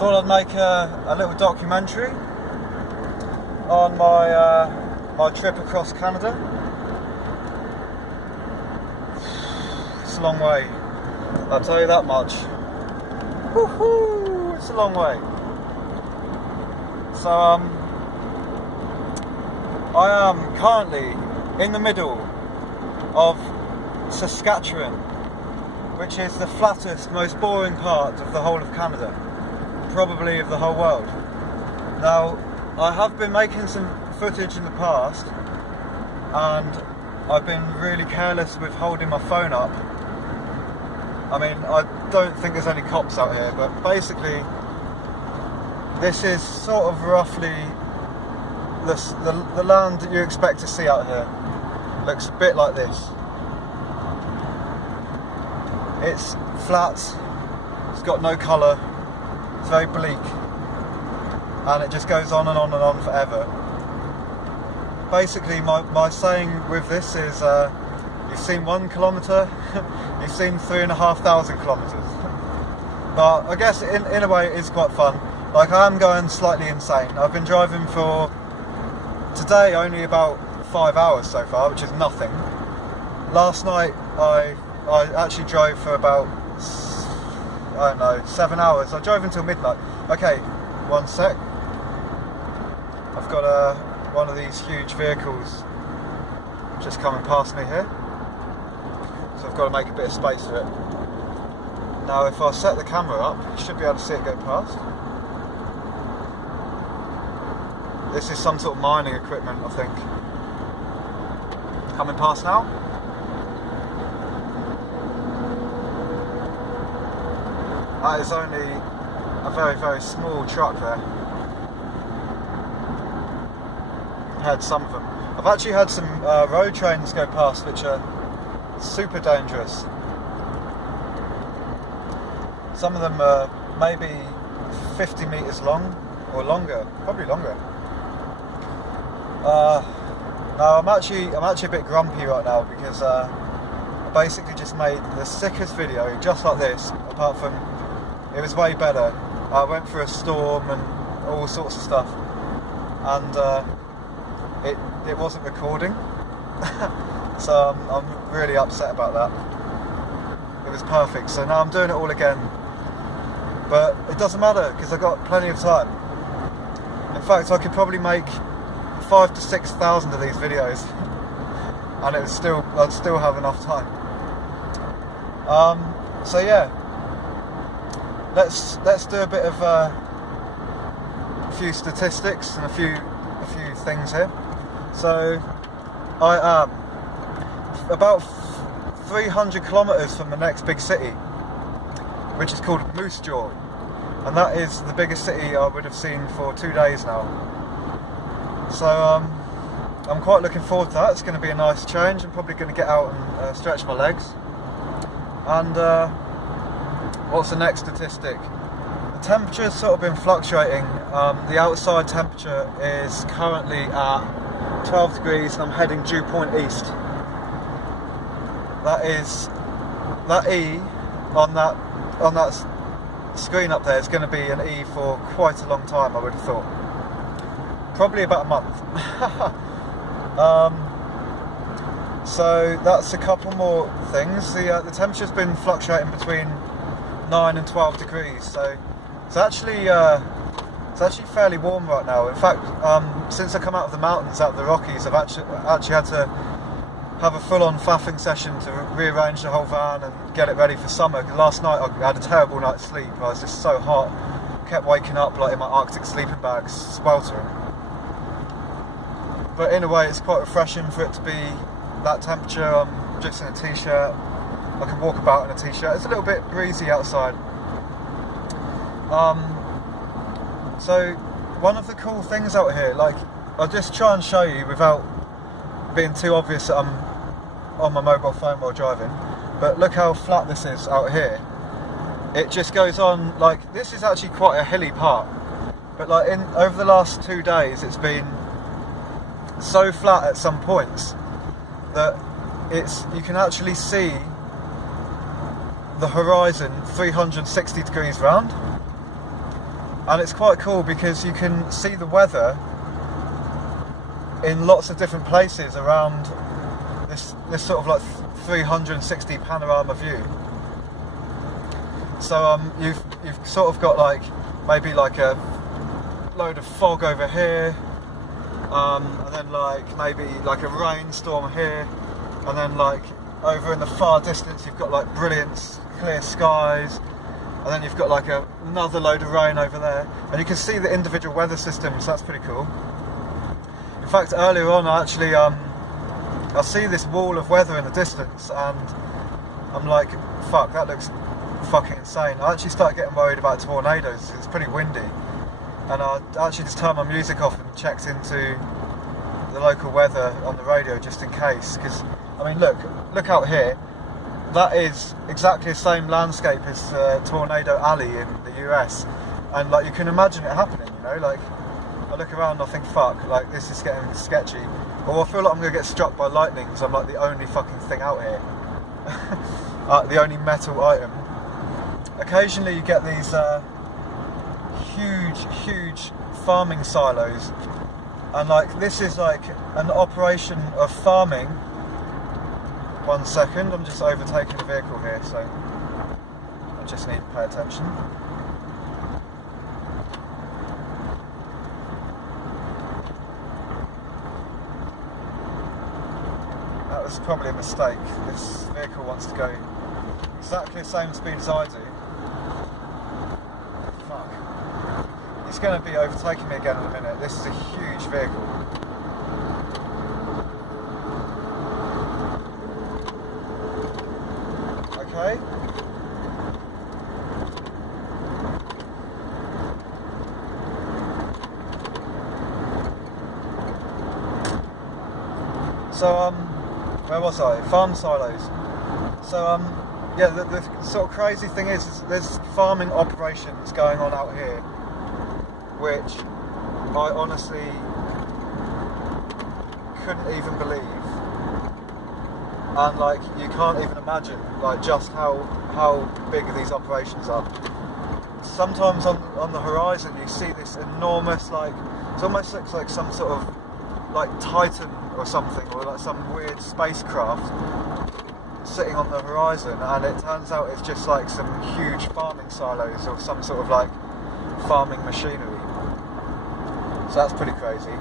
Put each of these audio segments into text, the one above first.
Thought I'd make a little documentary on my trip across Canada. It's a long way, I'll tell you that much. Woohoo! It's a long way. So I am currently in the middle of Saskatchewan, which is the flattest, most boring part of the whole of Canada, probably of the whole world. Now, I have been making some footage in the past, and I've been really careless with holding my phone up. I mean, I don't think there's any cops out here, but basically this is sort of roughly the land that you expect to see out here. Looks a bit like this. It's flat, it's got no colour, it's very bleak, and it just goes on and on and on forever. Basically, my saying with this is, you've seen 1 kilometre, you've seen 3,500 kilometres. But I guess in a way it is quite fun. Like, I am going slightly insane. I've been driving for, today, only about 5 hours so far, which is nothing. Last night I actually drove for about, I don't know, 7 hours. I drove until midnight. Okay, one sec. I've got one of these huge vehicles just coming past me here, so I've got to make a bit of space for it. Now, if I set the camera up, you should be able to see it go past. This is some sort of mining equipment, I think. Coming past now. That is only a very, very small truck there. I've had some of them. I've actually had some road trains go past, which are super dangerous. Some of them are maybe 50 metres long, or longer, probably longer. Now I'm actually a bit grumpy right now because I basically just made the sickest video just like this, apart from it was way better. I went through a storm and all sorts of stuff, and it wasn't recording. So I'm really upset about that. It was perfect, so now I'm doing it all again, but it doesn't matter because I've got plenty of time. In fact, I could probably make 5,000 to 6,000 of these videos, and I'd still have enough time. So yeah, let's do a bit of a few statistics and a few things here. So I am about 300 kilometres from the next big city, which is called Moose Jaw, and that is the biggest city I would have seen for 2 days now. So I'm quite looking forward to that. It's going to be a nice change. I'm probably going to get out and stretch my legs. And what's the next statistic? The temperature's sort of been fluctuating. The outside temperature is currently at 12 degrees and I'm heading dew point east. That E on that screen up there is going to be an E for quite a long time, I would have thought. Probably about a month. So that's a couple more things. The temperature's been fluctuating between 9 and 12 degrees, so it's actually fairly warm right now. In fact, since I come out of the mountains, out of the Rockies, I've actually had to have a full-on faffing session to rearrange the whole van and get it ready for summer. Last night I had a terrible night's sleep. I was just so hot, kept waking up like in my Arctic sleeping bags, sweltering. But in a way, it's quite refreshing for it to be that temperature. I'm just in a t-shirt. I can walk about in a t-shirt. It's a little bit breezy outside. So one of the cool things out here, like, I'll just try and show you without being too obvious that I'm on my mobile phone while driving, but look how flat this is out here. It just goes on, like, this is actually quite a hilly part, but like over the last 2 days it's been so flat at some points that you can actually see the horizon 360 degrees round. and it's quite cool because you can see the weather in lots of different places around this sort of like 360 panorama view. So you've sort of got like maybe like a load of fog over here, and then like maybe like a rainstorm here, and then like over in the far distance you've got like brilliant clear skies, and then you've got like another load of rain over there, and you can see the individual weather systems. That's pretty cool. In fact, earlier on I actually I see this wall of weather in the distance, and I'm like, fuck, that looks fucking insane. I actually started getting worried about tornadoes. It's pretty windy, and I actually just turned my music off and checked into the local weather on the radio just in case. Because I mean, look out here. That is exactly the same landscape as Tornado Alley in the US, and like you can imagine it happening. You know, like I look around and I think, fuck, like this is getting sketchy. Or I feel like I'm going to get struck by lightning because I'm like the only fucking thing out here. The only metal item. Occasionally you get these huge farming silos. And like this is like an operation of farming. 1 second, I'm just overtaking a vehicle here, so I just need to pay attention. That was probably a mistake. This vehicle wants to go exactly the same speed as I do. Fuck. He's going to be overtaking me again in a minute. This is a huge vehicle. Okay. So, where was I? Farm silos. So, yeah, the sort of crazy thing is there's farming operations going on out here, which I honestly couldn't even believe. And like, you can't even imagine like just how big these operations are. Sometimes on the horizon you see this enormous, like, it almost looks like some sort of like Titan or something, or like some weird spacecraft sitting on the horizon, and it turns out it's just like some huge farming silos or some sort of like farming machinery. So that's pretty crazy.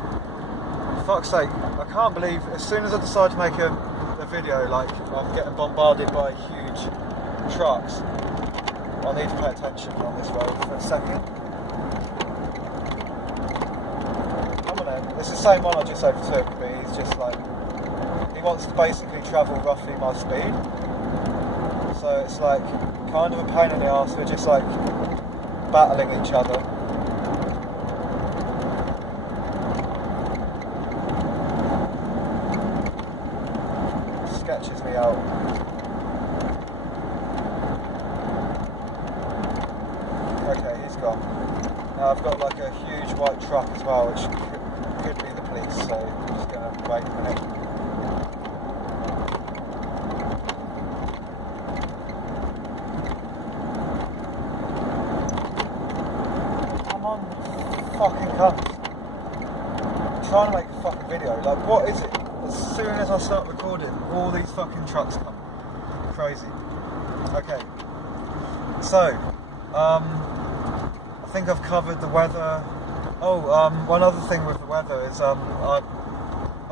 For fuck's sake, I can't believe as soon as I decide to make a video, like I'm getting bombarded by huge trucks. I need to pay attention on this road for a second. Come on then, it's the same one I just overtook, but he's just like, he wants to basically travel roughly my speed. So it's like kind of a pain in the arse. We're just like battling each other. Sketches me out. Okay, he's gone. Now I've got like a huge white truck as well, which could be the police, so I'm just going to wait a minute. Come on, fucking cunts. I'm trying to make a fucking video. Like, what is it? As soon as I start recording, all these fucking trucks come. Crazy. Okay. So, I think I've covered the weather. Oh, one other thing with the weather is I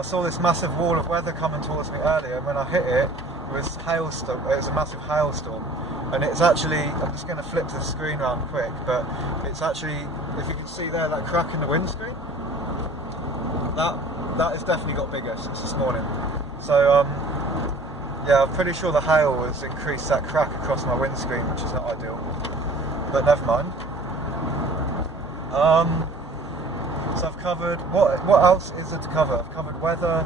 saw this massive wall of weather coming towards me earlier, and when I hit it, it was hailstorm. It was a massive hailstorm, and it's actually, I'm just going to flip the screen around quick, but it's actually, if you can see there, that crack in the windscreen, that has definitely got bigger since this morning. So yeah, I'm pretty sure the hail has increased that crack across my windscreen, which is not ideal, but never mind. So I've covered, what else is there to cover? I've covered weather,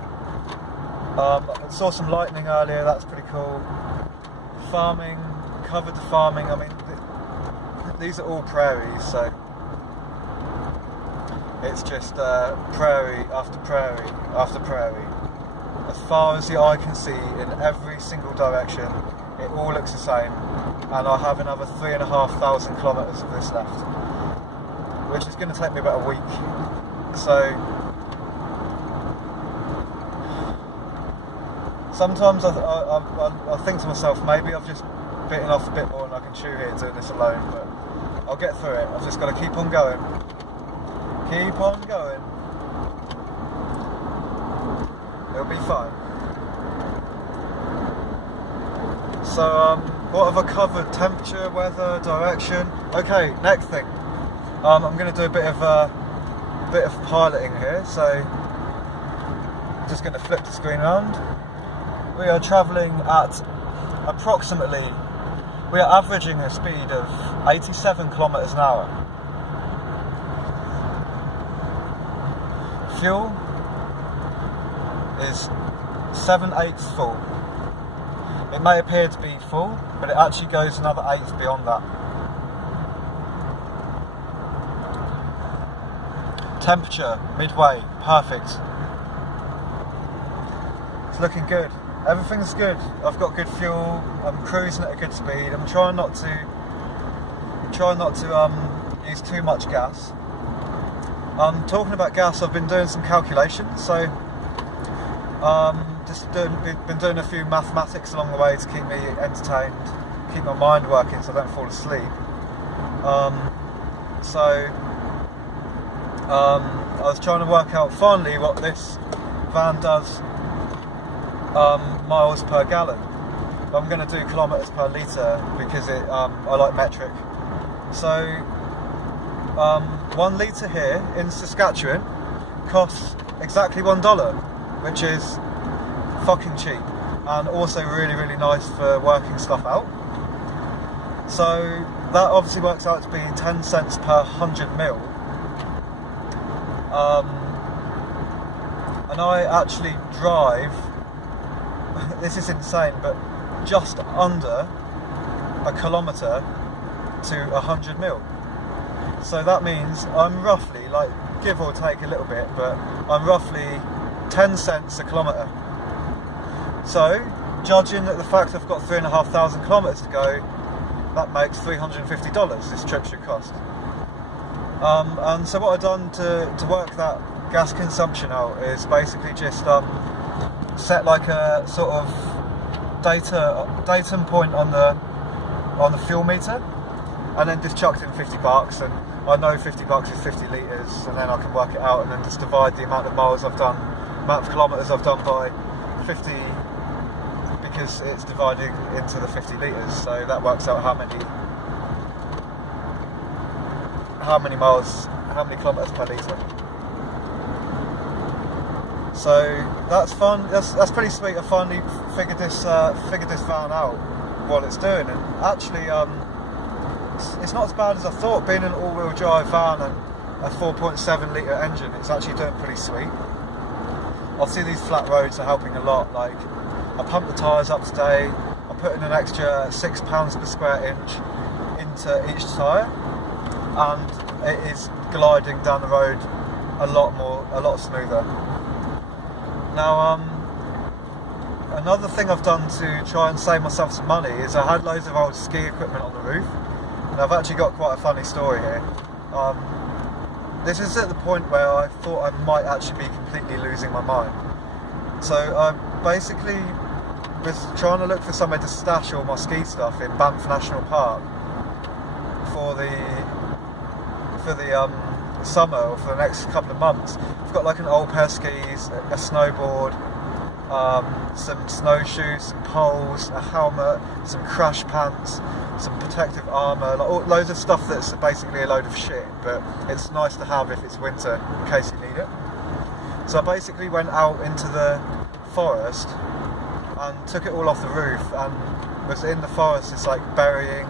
I saw some lightning earlier, that's pretty cool. Farming, covered the farming. I mean, these are all prairies, so it's just prairie after prairie after prairie. As far as the eye can see, in every single direction, it all looks the same, and I have another 3,500 kilometres of this left. which is going to take me about a week. So sometimes I think to myself, maybe I've just bitten off a bit more and I can chew here doing this alone, but I'll get through it. I've just got to keep on going. Keep on going. It'll be fine. So, what have I covered? Temperature, weather, direction. Okay, next thing. I'm going to do a bit of piloting here. So, I'm just going to flip the screen around. We are travelling at approximately. We are averaging a speed of 87 kilometers an hour. Fuel is 7/8 full. It may appear to be full, but it actually goes another 8 beyond that. Temperature, midway, perfect. It's looking good. Everything's good. I've got good fuel. I'm cruising at a good speed. I'm trying not to use too much gas. Talking about gas, I've been doing some calculations. So been doing a few mathematics along the way to keep me entertained, keep my mind working so I don't fall asleep. I was trying to work out finally what this van does miles per gallon. I'm going to do kilometres per litre because I like metric. So 1 litre here in Saskatchewan costs exactly $1, which is fucking cheap and also really, really nice for working stuff out. So that obviously works out to be 10 cents per 100 mil. And I actually drive, this is insane, but just under a kilometre to 100 mil. So that means I'm roughly, like, give or take a little bit, but I'm roughly 10 cents a kilometre. So, judging at the fact I've got 3,500 kilometres to go, that makes $350 this trip should cost. And so what I've done to work that gas consumption out is basically just set like a sort of datum point on the fuel meter, and then just chucked in $50, and I know $50 is 50 litres, and then I can work it out and then just divide the amount of miles I've done, amount of kilometres I've done by 50, because it's dividing into the 50 litres, so that works out how many kilometres per litre. So that's fun. That's pretty sweet. I finally figured this van out, what it's doing, and actually it's not as bad as I thought. Being an all-wheel drive van and a 4.7 litre engine, it's actually doing pretty sweet. Obviously these flat roads are helping a lot. Like, I pumped the tyres up today. I put in an extra £6 per square inch into each tyre, and it is gliding down the road a lot smoother. Now, another thing I've done to try and save myself some money is I had loads of old ski equipment on the roof, and I've actually got quite a funny story here. This is at the point where I thought I might actually be completely losing my mind. So I basically was trying to look for somewhere to stash all my ski stuff in Banff National Park for the summer or for the next couple of months. I've got like an old pair of skis, a snowboard, some snowshoes, some poles, a helmet, some crash pants, some protective armour, like loads of stuff that's basically a load of shit, but it's nice to have if it's winter in case you need it. So I basically went out into the forest and took it all off the roof and was in the forest just like burying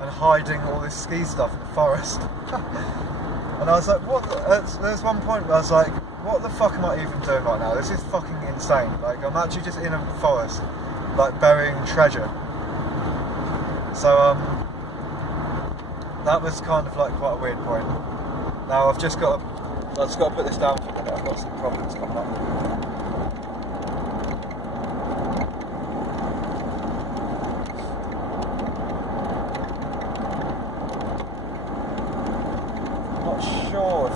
and hiding all this ski stuff in the forest. And I was like, there's one point where I was like, what the fuck am I even doing right now? This is fucking insane. Like, I'm actually just in a forest, like burying treasure. So that was kind of like quite a weird point. Now I've just got to put this down for a minute. I've got some problems coming up.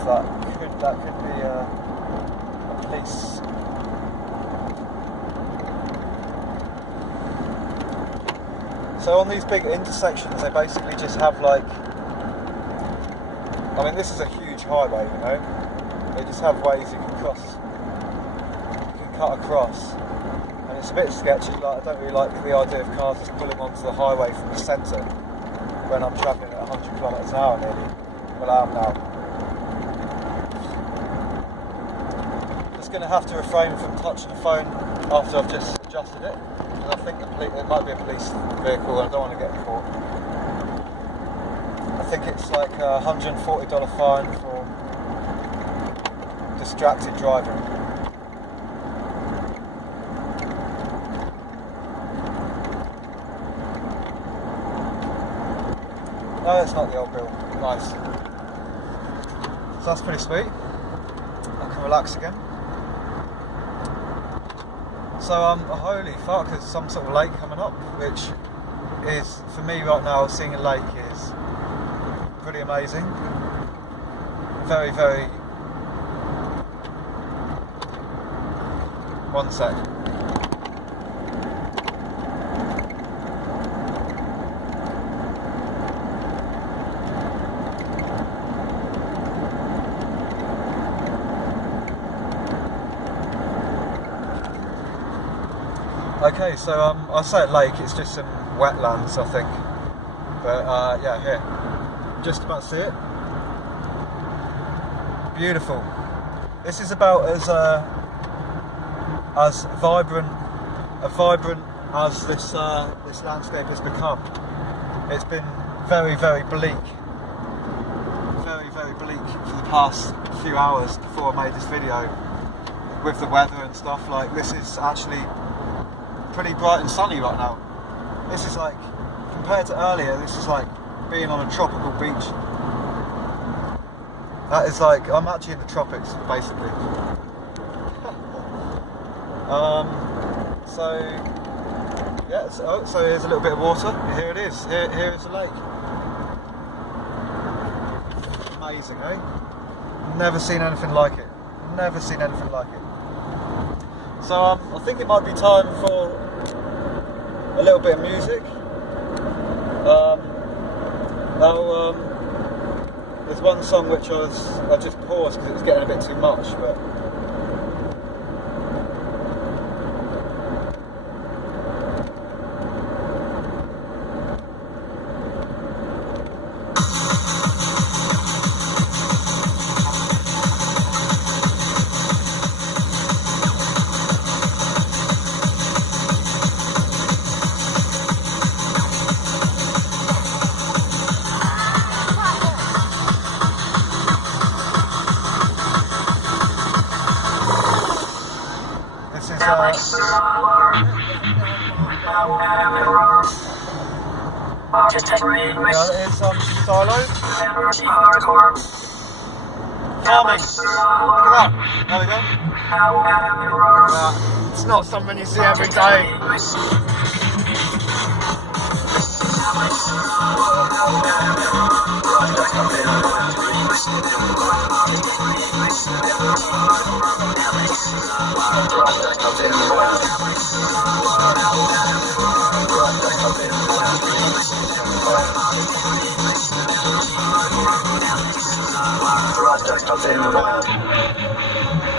that could be a police. So on these big intersections, they basically just have like, I mean, this is a huge highway, you know. They just have ways you can cross, you can cut across, and it's a bit sketchy. Like, I don't really like the idea of cars just pulling onto the highway from the centre when I'm travelling at 100 kilometres an hour nearly. Well, I am now. Just going to have to refrain from touching the phone after I've just adjusted it, because I think it might be a police vehicle and I don't want to get caught. I think it's like a $140 fine for distracted driving. No, it's not the old bill. Nice. So that's pretty sweet. I can relax again. So holy fuck, there's some sort of lake coming up, which is, for me right now, seeing a lake is pretty amazing. Very, very... One sec. Okay, so I say a lake, it's just some wetlands, I think. But yeah, here. Just about to see it. Beautiful. This is about as vibrant as this this landscape has become. It's been very, very bleak. Very, very bleak for the past few hours before I made this video. With the weather and stuff, like, this is actually pretty bright and sunny right now. This is like, compared to earlier, this is like being on a tropical beach. That is like, I'm actually in the tropics, basically. So yeah, so here's a little bit of water. Here it is. Here is the lake. Amazing, eh? Never seen anything like it. Never seen anything like it. So I think it might be time for a little bit of music. There's one song which I just paused because it was getting a bit too much, but it's silo. Farming. Look at that. There we go. It's not something you see every day.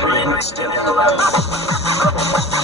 Remixed in the